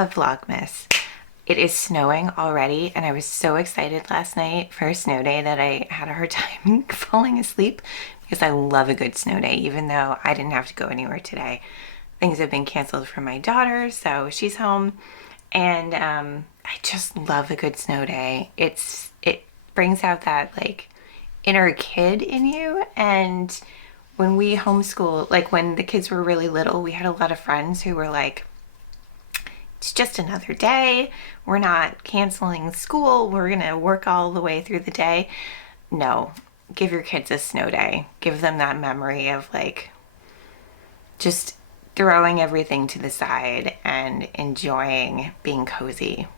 of Vlogmas. It is snowing already, and I was so excited last night for a snow day that I had a hard time falling asleep because I love a good snow day, even though I didn't have to go anywhere today. Things have been canceled for my daughter, so she's home, and I just love a good snow day. It brings out that like inner kid in you. And when we homeschool, like when the kids were really little, we had a lot of friends who were like, it's just another day. We're not canceling school. We're going to work all the way through the day. No, give your kids a snow day. Give them that memory of like just throwing everything to the side and enjoying being cozy.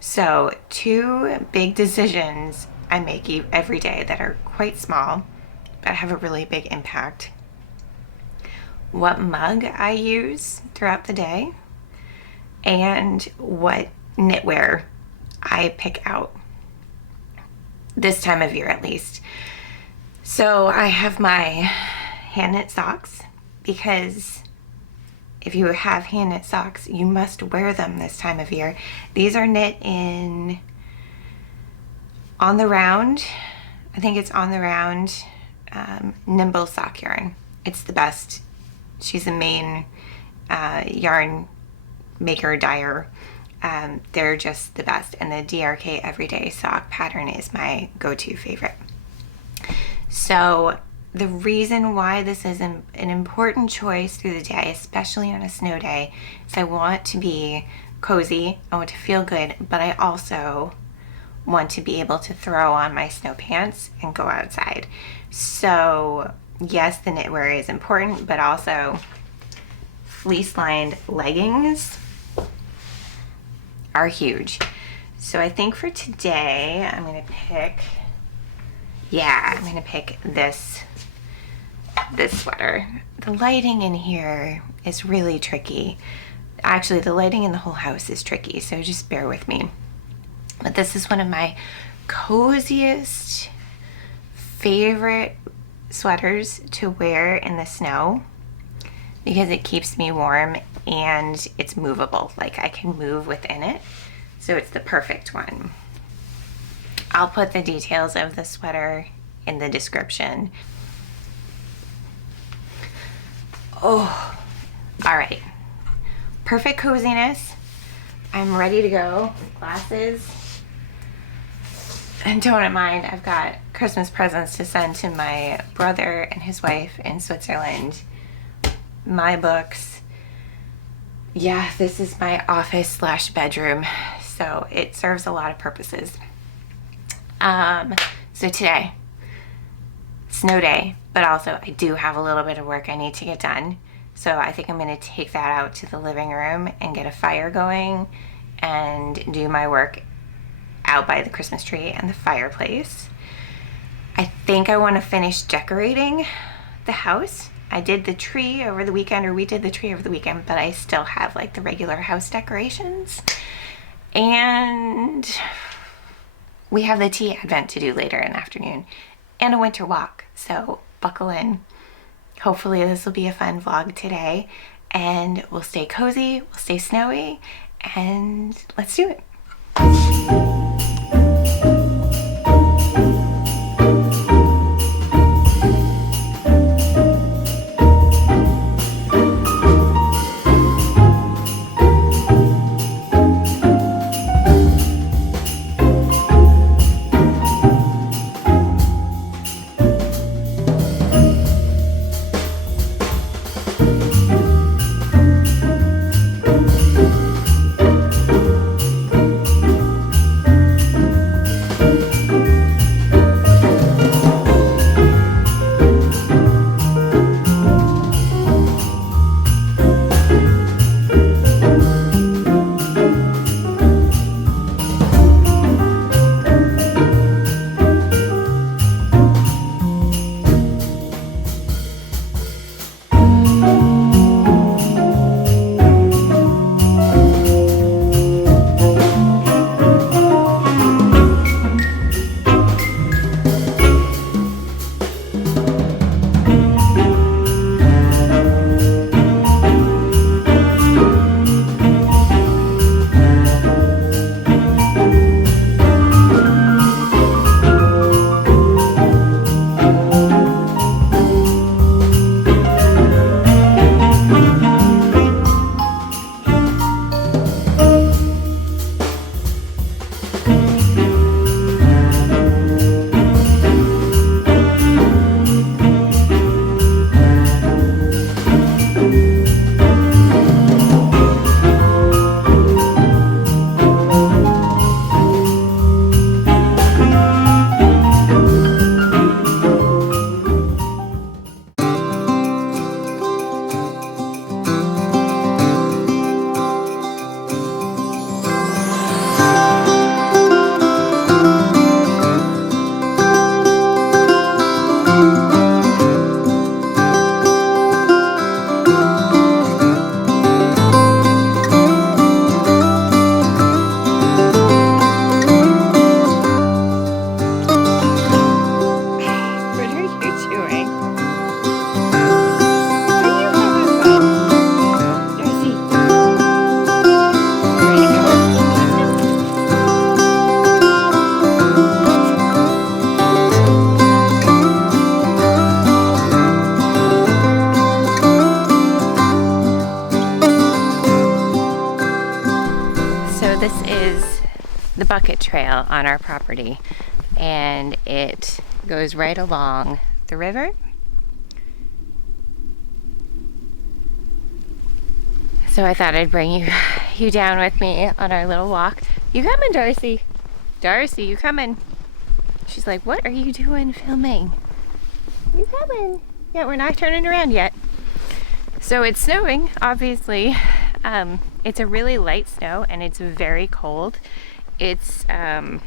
So 2 big decisions I make every day that are quite small, but have a really big impact. What mug I use throughout the day, and what knitwear I pick out this time of year at least. So I have my hand knit socks, because if you have hand knit socks, you must wear them this time of year. These are knit in On the Round. I think it's On the Round Nimble sock yarn. It's the best. She's a main yarn maker dyer. They're just the best, and the DRK everyday sock pattern is my go-to favorite. So the reason why this is an important choice through the day, especially on a snow day, is I want to be cozy, I want to feel good, but I also want to be able to throw on my snow pants and go outside. So yes, the knitwear is important, but also fleece lined leggings are huge. So I think for today I'm gonna pick this sweater. The lighting in here is really tricky. Actually, the lighting in the whole house is tricky, so just bear with me. But this is one of my coziest favorite sweaters to wear in the snow, because it keeps me warm and it's movable. Like I can move within it. So it's the perfect one. I'll put the details of the sweater in the description. Oh, all right. Perfect coziness. I'm ready to go. Glasses. And don't mind, I've got Christmas presents to send to my brother and his wife in Switzerland. My books. Yeah, this is my office / bedroom, so it serves a lot of purposes. So today, snow day, but also I do have a little bit of work I need to get done. So I think I'm going to take that out to the living room and get a fire going and do my work out by the Christmas tree and the fireplace. I think I want to finish decorating the house. I did the tree over the weekend, or we did the tree over the weekend, but I still have like the regular house decorations. And we have the tea advent to do later in the afternoon and a winter walk. So buckle in. Hopefully this will be a fun vlog today, and we'll stay cozy, we'll stay snowy, and let's do it. bucket trail on our property, and it goes right along the river. So I thought I'd bring you down with me on our little walk. You coming, Darcy? Darcy, you coming? She's like, what are you doing filming? You coming? Yeah, we're not turning around yet. So it's snowing, obviously. It's a really light snow and it's very cold. It's, I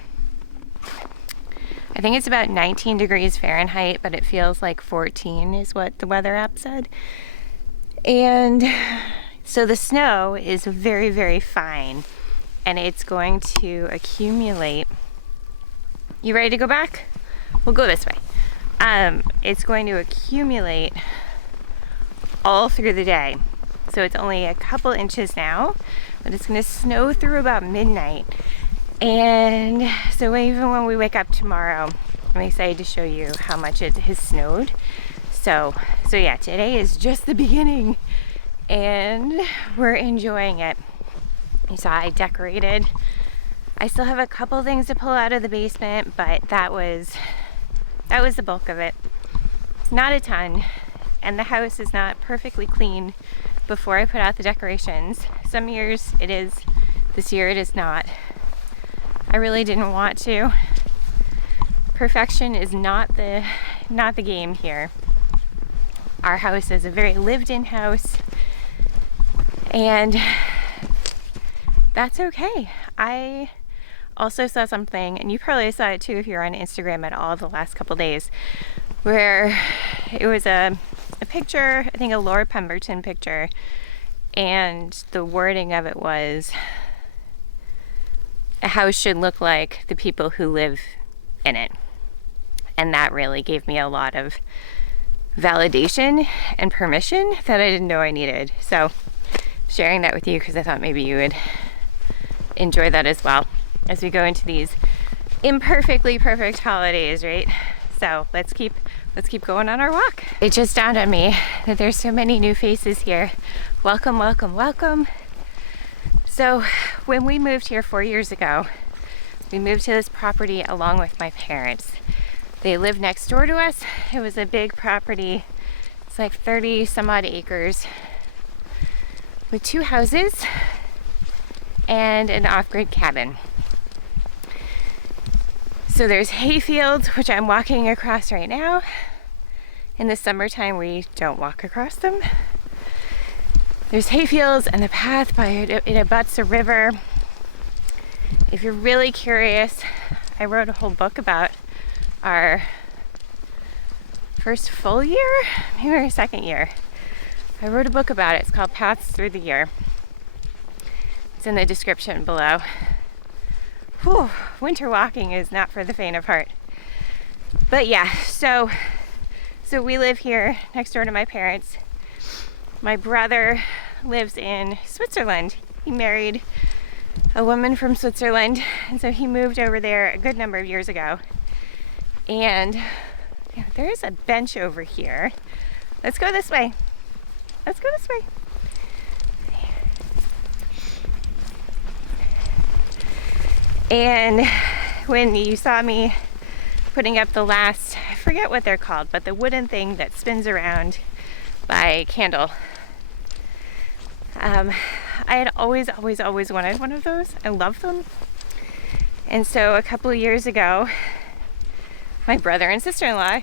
think it's about 19 degrees Fahrenheit, but it feels like 14 is what the weather app said. And so the snow is very, very fine, and it's going to accumulate. You ready to go back? We'll go this way. It's going to accumulate all through the day. So it's only a couple inches now, but it's going to snow through about midnight. And so even when we wake up tomorrow, I'm excited to show you how much it has snowed. So yeah, today is just the beginning, and we're enjoying it. You saw I decorated. I still have a couple things to pull out of the basement, but that was the bulk of it. Not a ton, and the house is not perfectly clean before I put out the decorations. Some years it is, this year it is not. I really didn't want to. Perfection is not the game here. Our house is a very lived-in house, and that's okay. I also saw something, and you probably saw it too if you're on Instagram at all the last couple days, where it was a picture, I think a Laura Pemberton picture, and the wording of it was, a house should look like the people who live in it. And that really gave me a lot of validation and permission that I didn't know I needed. So sharing that with you because I thought maybe you would enjoy that as well as we go into these imperfectly perfect holidays, right? So let's keep going on our walk. It just dawned on me that there's so many new faces here. Welcome, welcome, welcome. So when we moved here 4 years ago, we moved to this property along with my parents. They lived next door to us. It was a big property. It's like 30 some odd acres with 2 houses and an off-grid cabin. So there's hay fields, which I'm walking across right now. In the summertime, we don't walk across them. There's hay fields and the path by it abuts a river. If you're really curious, I wrote a whole book about our first full year, maybe our second year. I wrote a book about it. It's called Paths Through the Year. It's in the description below. Whew, winter walking is not for the faint of heart. But yeah, so we live here next door to my parents. My brother lives in Switzerland. He married a woman from Switzerland, and so he moved over there a good number of years ago. And yeah, there's a bench over here. Let's go this way. Let's go this way. And when you saw me putting up the last, I forget what they're called, but the wooden thing that spins around by candle, I had always wanted one of those. I love them. And so a couple of years ago, my brother and sister-in-law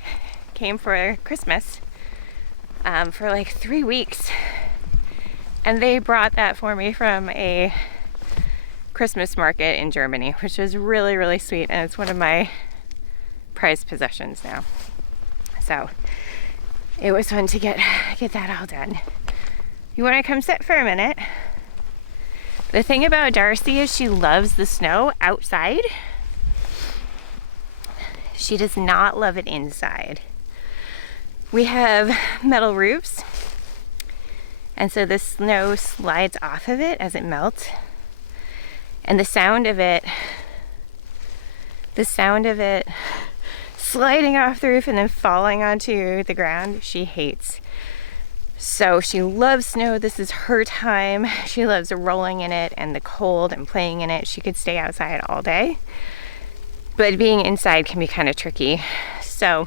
came for Christmas for like 3 weeks, and they brought that for me from a Christmas market in Germany, which was really, really sweet, and it's one of my prized possessions now. So it was fun to get that all done. You want to come sit for a minute? The thing about Darcy is she loves the snow outside. She does not love it inside. We have metal roofs, and so the snow slides off of it as it melts. And the sound of it sliding off the roof and then falling onto the ground, she hates. So she loves snow. This is her time. She loves rolling in it and the cold and playing in it. She could stay outside all day, but being inside can be kind of tricky. So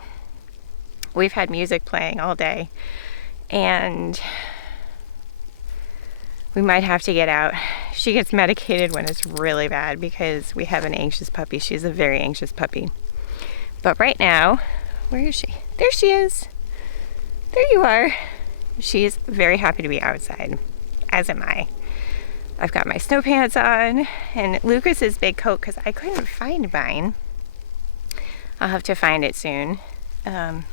we've had music playing all day, and we might have to get out. She gets medicated when it's really bad because we have an anxious puppy. She's a very anxious puppy. But right now, where is she? There she is. There you are. She's very happy to be outside, as am I. I've got my snow pants on and Lucas's big coat because I couldn't find mine. I'll have to find it soon. But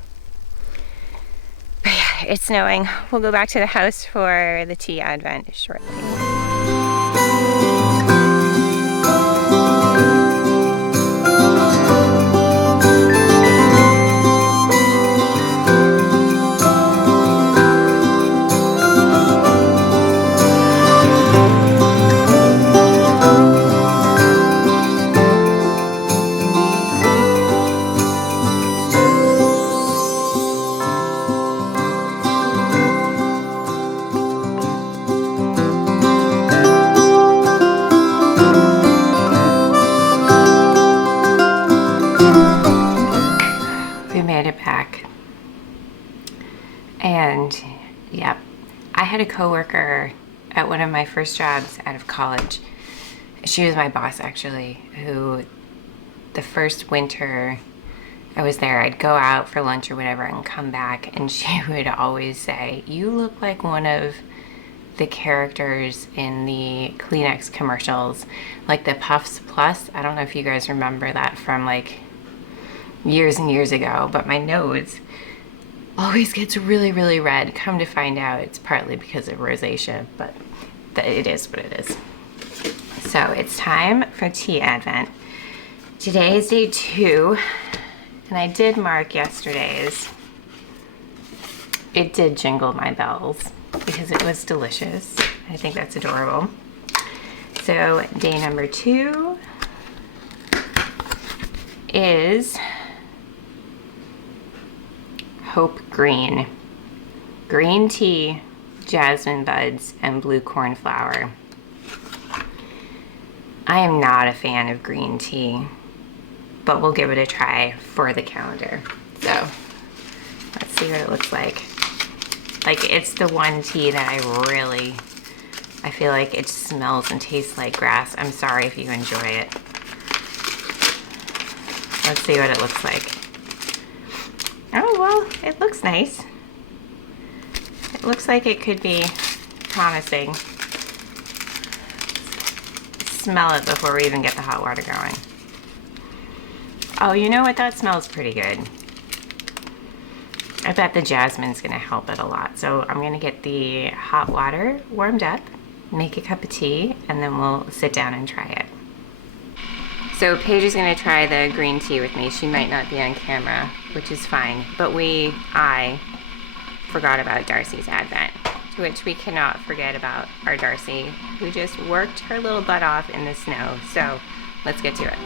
yeah, it's snowing. We'll go back to the house for the tea advent shortly. And yep, I had a coworker at one of my first jobs out of college. She was my boss actually, who the first winter I was there, I'd go out for lunch or whatever and come back, and she would always say, "You look like one of the characters in the Kleenex commercials, like the Puffs Plus." I don't know if you guys remember that from like years and years ago, but my nose always gets really, really red. Come to find out, it's partly because of rosacea, but it is what it is. So it's time for tea advent. Today is day 2, and I did mark yesterday's. It did jingle my bells because it was delicious. I think that's adorable. So day number 2 is Hope Green. Green tea, jasmine buds, and blue cornflower. I am not a fan of green tea, but we'll give it a try for the calendar. So let's see what it looks like. Like, it's the one tea that I feel like it smells and tastes like grass. I'm sorry if you enjoy it. Let's see what it looks like. Oh, well, it looks nice. It looks like it could be promising. Smell it before we even get the hot water going. Oh, you know what? That smells pretty good. I bet the jasmine's gonna help it a lot. So I'm gonna get the hot water warmed up, make a cup of tea, and then we'll sit down and try it. So Paige is gonna try the green tea with me. She might not be on camera, which is fine, but I forgot about Darcy's advent, to which we cannot forget about our Darcy, who just worked her little butt off in the snow. So let's get to it.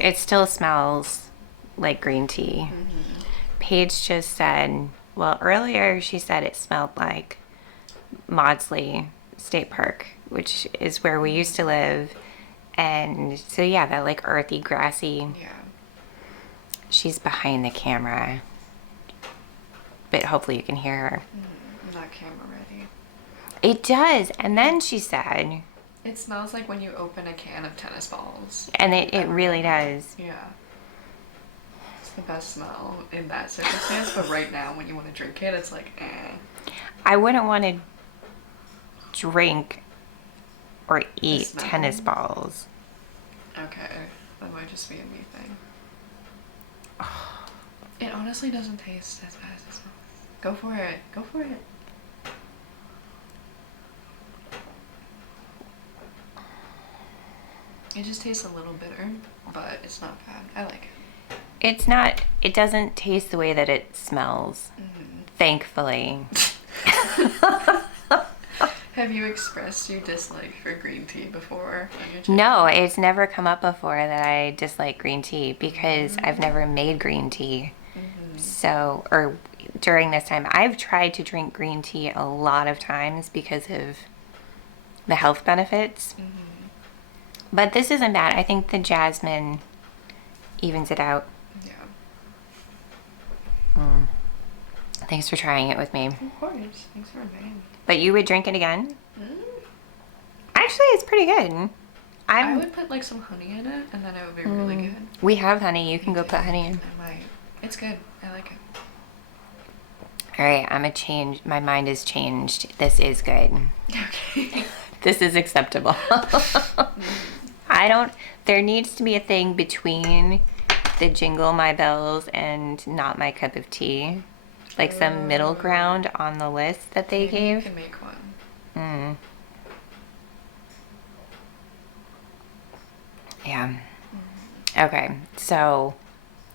It still smells like green tea. Mm-hmm. Paige just said, well, earlier she said it smelled like Maudsley State Park, which is where we used to live. And so, yeah, that like earthy, grassy She's behind the camera, but hopefully you can hear her. I'm not camera ready. It does. And then she said, it smells like when you open a can of tennis balls. And it really does. Yeah. It's the best smell in that circumstance, but right now when you want to drink it, it's like, eh. I wouldn't want to drink or eat tennis balls. Okay. That might just be a me thing. It honestly doesn't taste as bad as it smells. Go for it. Go for it. It just tastes a little bitter, but it's not bad. I like it. It doesn't taste the way that it smells. Mm-hmm. Thankfully. Have you expressed your dislike for green tea before on your channel? No, it's never come up before that I dislike green tea because I've never made green tea. So, or during this time, I've tried to drink green tea a lot of times because of the health benefits. But this isn't bad. I think the jasmine evens it out. Yeah. Thanks for trying it with me. Of course. Thanks for inviting me. But you would drink it again? Actually, it's pretty good. I would put like some honey in it, and then it would be really good. We have honey. You can go put honey in. I might. It's good. I like it. All right, I'm a change. My mind is changed. This is good. Okay. This is acceptable. There needs to be a thing between the jingle my bells and not my cup of tea. Like some middle ground on the list that they gave. You can make one. Yeah. Okay, so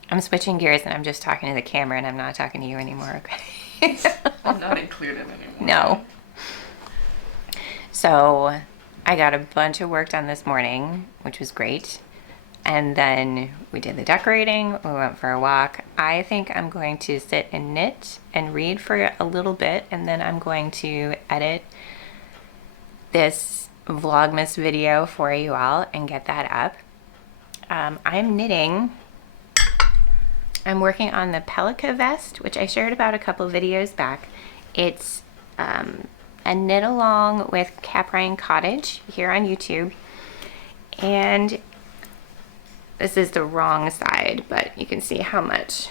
I'm switching gears and I'm just talking to the camera and I'm not talking to you anymore, okay? I'm not included anymore. No. So I got a bunch of work done this morning, which was great. And then we did the decorating, we went for a walk. I think I'm going to sit and knit and read for a little bit, and then I'm going to edit this Vlogmas video for you all and get that up. I'm knitting. I'm working on the Pelica Vest, which I shared about a couple videos back. It's a knit along with Caprine Cottage here on YouTube. And this is the wrong side, but you can see how much.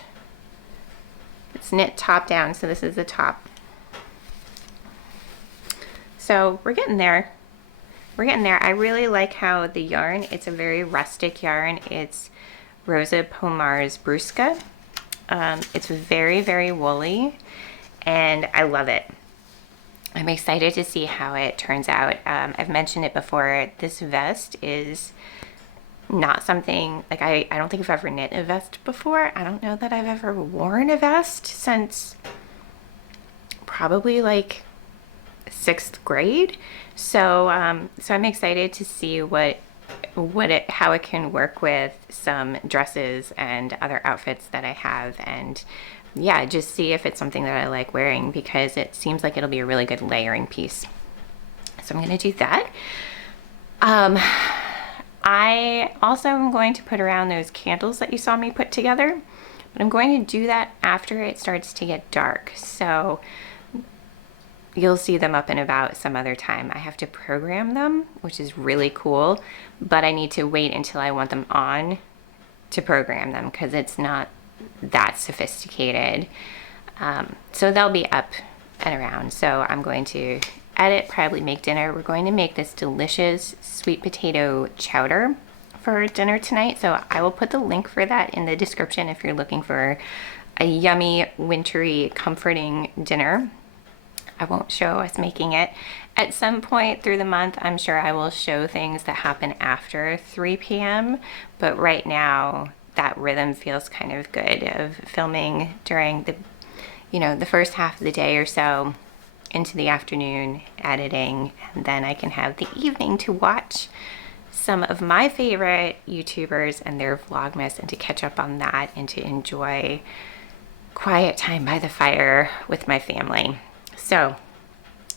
It's knit top down, so this is the top. So we're getting there. We're getting there. I really like how the yarn, it's a very rustic yarn. It's Rosa Pomar's Brusca. It's very, very woolly, and I love it. I'm excited to see how it turns out. I've mentioned it before. This vest is not something, like I don't think I've ever knit a vest before. I don't know that I've ever worn a vest since probably like 6th grade. So I'm excited to see how it can work with some dresses and other outfits that I have, and yeah, just see if it's something that I like wearing, because it seems like it'll be a really good layering piece. So I'm going to do that. I also am going to put around those candles that you saw me put together, but I'm going to do that after it starts to get dark. So you'll see them up and about some other time. I have to program them, which is really cool, but I need to wait until I want them on to program them because it's not that sophisticated. So they'll be up and around. So I'm going to edit, probably make dinner. We're going to make this delicious sweet potato chowder for dinner tonight. So I will put the link for that in the description if you're looking for a yummy, wintry, comforting dinner. I won't show us making it. At some point through the month, I'm sure I will show things that happen after 3 p.m. But right now, that rhythm feels kind of good of filming during the first half of the day or so into the afternoon, editing, and then I can have the evening to watch some of my favorite YouTubers and their Vlogmas and to catch up on that and to enjoy quiet time by the fire with my family. So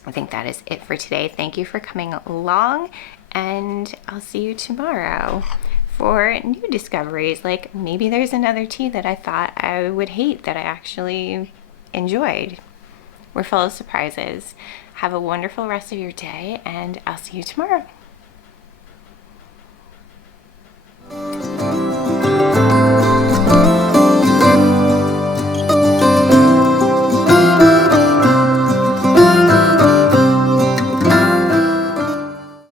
I think that is it for today. Thank you for coming along, and I'll see you tomorrow for new discoveries. Like maybe there's another tea that I thought I would hate that I actually enjoyed. We're full of surprises. Have a wonderful rest of your day, and I'll see you tomorrow.